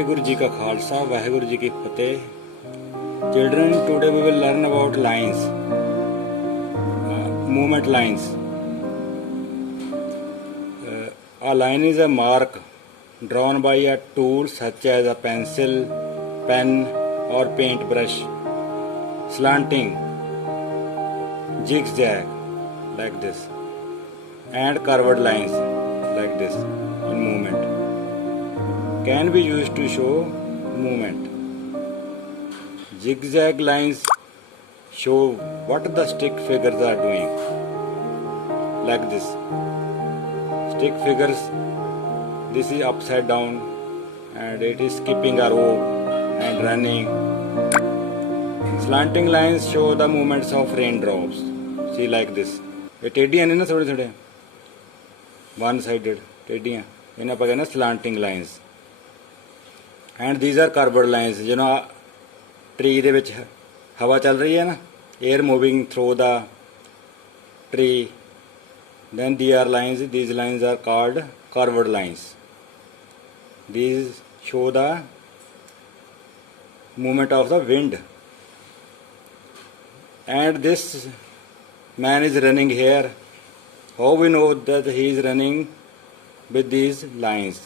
वाहेगुरु जी का खालसा वाहेगुरु जी की फतेह। Children, today we will learn about lines, movement lines. A line is a mark drawn by a tool such as a pencil, pen or paintbrush. Slanting, zigzag like this, and curved lines like this in movement can be used to show movement. Zigzag lines show what the stick figures are doing. Like this. Stick figures, this is upside down and it is skipping a rope and running. Slanting lines show the movements of raindrops. See like this. ये टेढ़ियाँ नहीं ना थोड़े थोड़े one sided टेढ़ियाँ इन्हें आप कहना slanting lines. And these are curved lines. You know, tree they which हवा चल रही है ना, air moving through the tree. Then these lines are called curved lines. These show the movement of the wind. And this man is running here. How we know that he is running with these lines?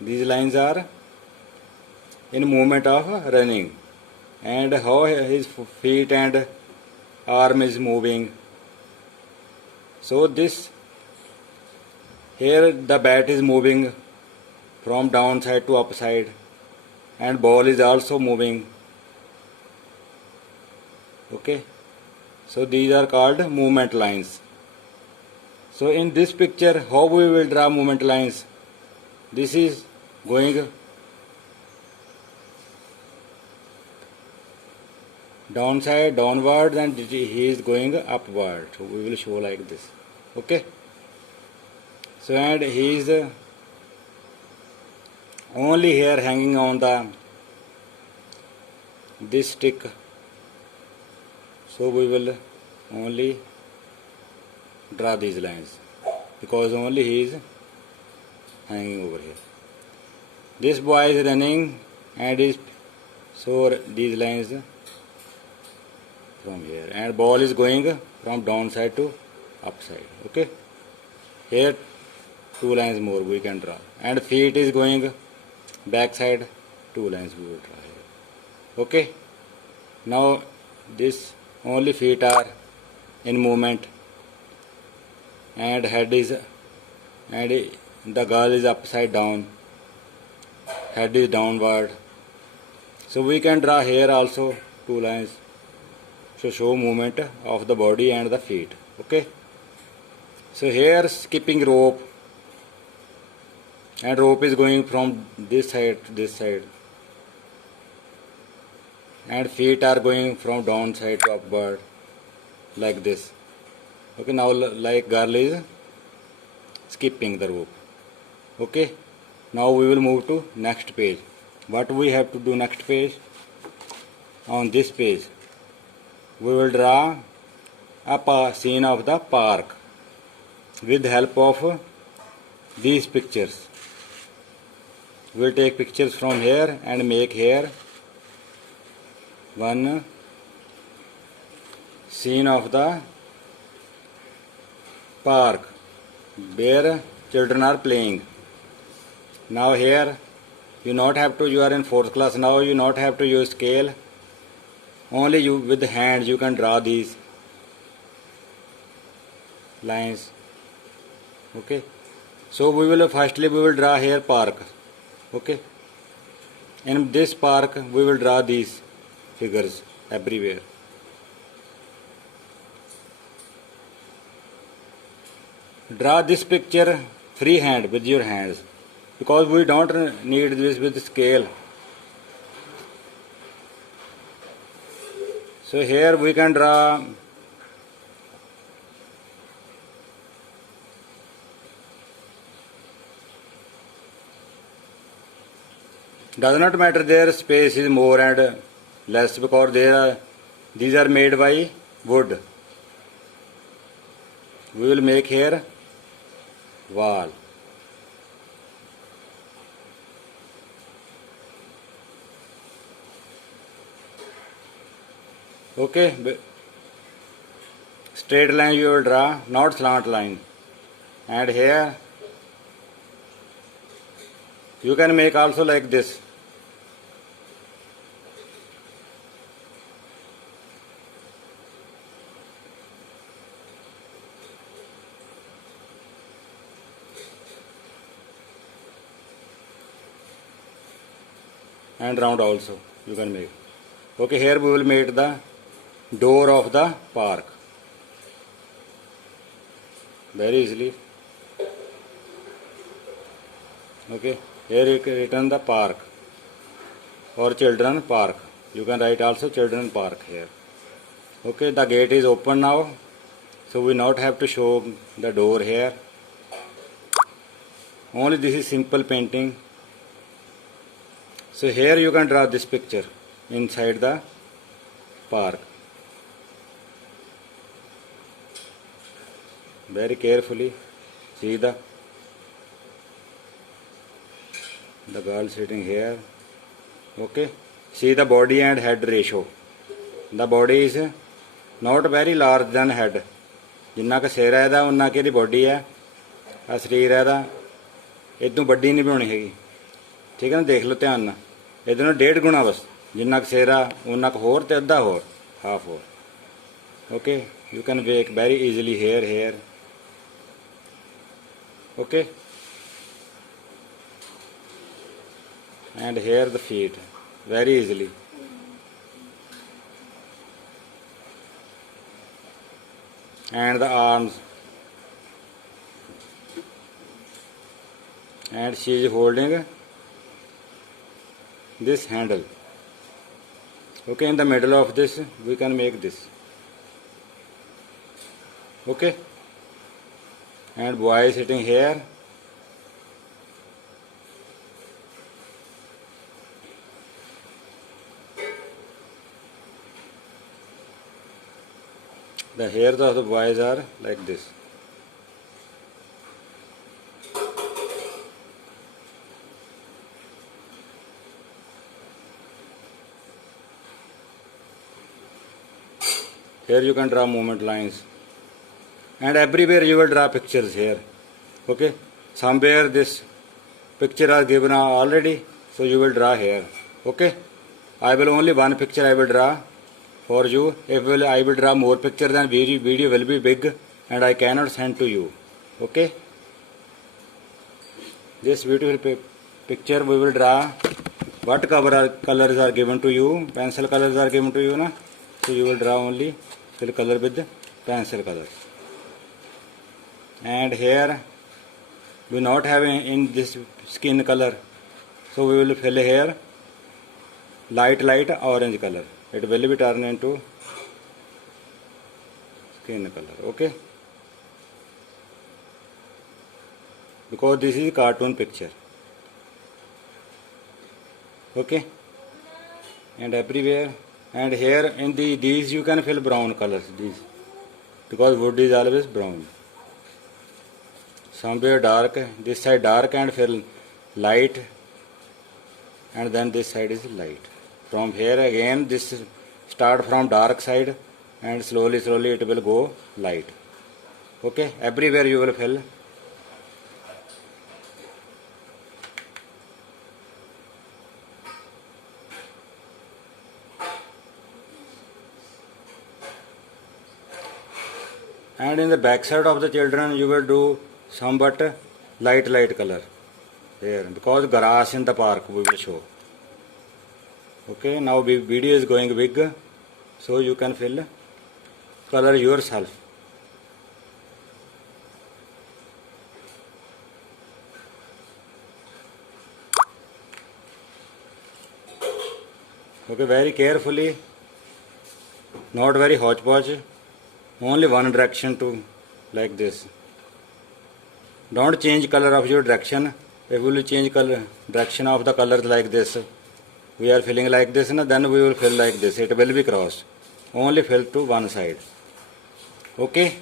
These lines are in movement of running. And how his feet and arm is moving. So this here the bat is moving from downside to upside and ball is also moving. Okay, so these are called movement lines. So in this picture how we will draw movement lines? This is going downside, downward, and he is going upward. So we will show like this. Okay. So and he is only here hanging on the this stick. So we will only draw these lines because only he is hanging over here. This boy is running and is so these lines from here and ball is going from downside to upside. Okay, here two lines more we can draw and feet is going backside, two lines we will draw here. Okay, now this only feet are in movement and head is and the girl is upside down, head is downward. So we can draw here also two lines to show movement of the body and the feet. Okay, so here skipping rope and rope is going from this side to this side and feet are going from downside to upward like this. Okay, now like girl is skipping the rope. Okay, now we will move to next page. What we have to do next page? On this page we will draw a scene of the park with help of these pictures. We will take pictures from here and make here one scene of the park where children are playing. Now here you not have to, you are in 4th class now, you not have to use scale. Only you with the hands you can draw these lines. Okay, so we will firstly we will draw here park. Okay, in this park we will draw these figures everywhere. Draw this picture freehand with your hands because we don't need this with scale. So here we can draw does not matter their space is more and less because these are made by wood. We will make here wall. Okay, straight line you will draw, not slant line. And here you can make also like this. And round also you can make. Okay, here we will make the door of the park very easily. Okay, here you can written the park or children park. You can write also children park here. Okay, the gate is open now, so we not have to show the door here. Only this is simple painting. So here you can draw this picture inside the park. Very carefully. See the girl sitting here. Okay. See the body and head ratio. The body is not very large than head. जिन्ना का सिर है ਇਹਦਾ उन्ना की body है आ शरीर है ਇਹਦਾ इतों ਵੱਡੀ नहीं बनानी हैगी ठीक है ना देख लो ध्यान ना ਇਹਦੇ ਨਾਲ 1.5 गुना बस जिन्ना का सिर आ उन्ना का होर ते अद्धा होर हाफ होर okay you can make very easily here okay and here the feet very easily and the arms and she is holding this handle. Okay, in the middle of this we can make this. Okay, and boy is sitting here. The hairs of the boys are like this. Here you can draw movement lines. And everywhere you will draw pictures here. Okay, somewhere this picture are given already, so you will draw here. Okay, I will only one picture I will draw for you. If I will draw more picture, then video will be big and I cannot send to you. Okay, this beautiful picture we will draw. What colors are given to you? Pencil colors are given to you, na? So you will draw only fill color with pencil colors. And here we not have in this skin color, so we will fill here light orange color. It will be turned into skin color. Okay, because this is cartoon picture. Okay, and everywhere, and here in these you can fill brown colors, these, because wood is always brown. Somewhere dark, this side dark and fill light, and then this side is light. From here again this start from dark side and slowly it will go light. Okay, everywhere you will fill. And in the back side of the children you will do somewhat light color here, because grass in the park we will show. Okay, now video is going big, so you can fill color yourself. Okay, very carefully, not very hodgepodge, only one direction to like this. Don't change color of your direction. If we will change color direction of the colors like this, we are filling like this, then we will fill like this. It will be crossed. Only fill to one side. Okay.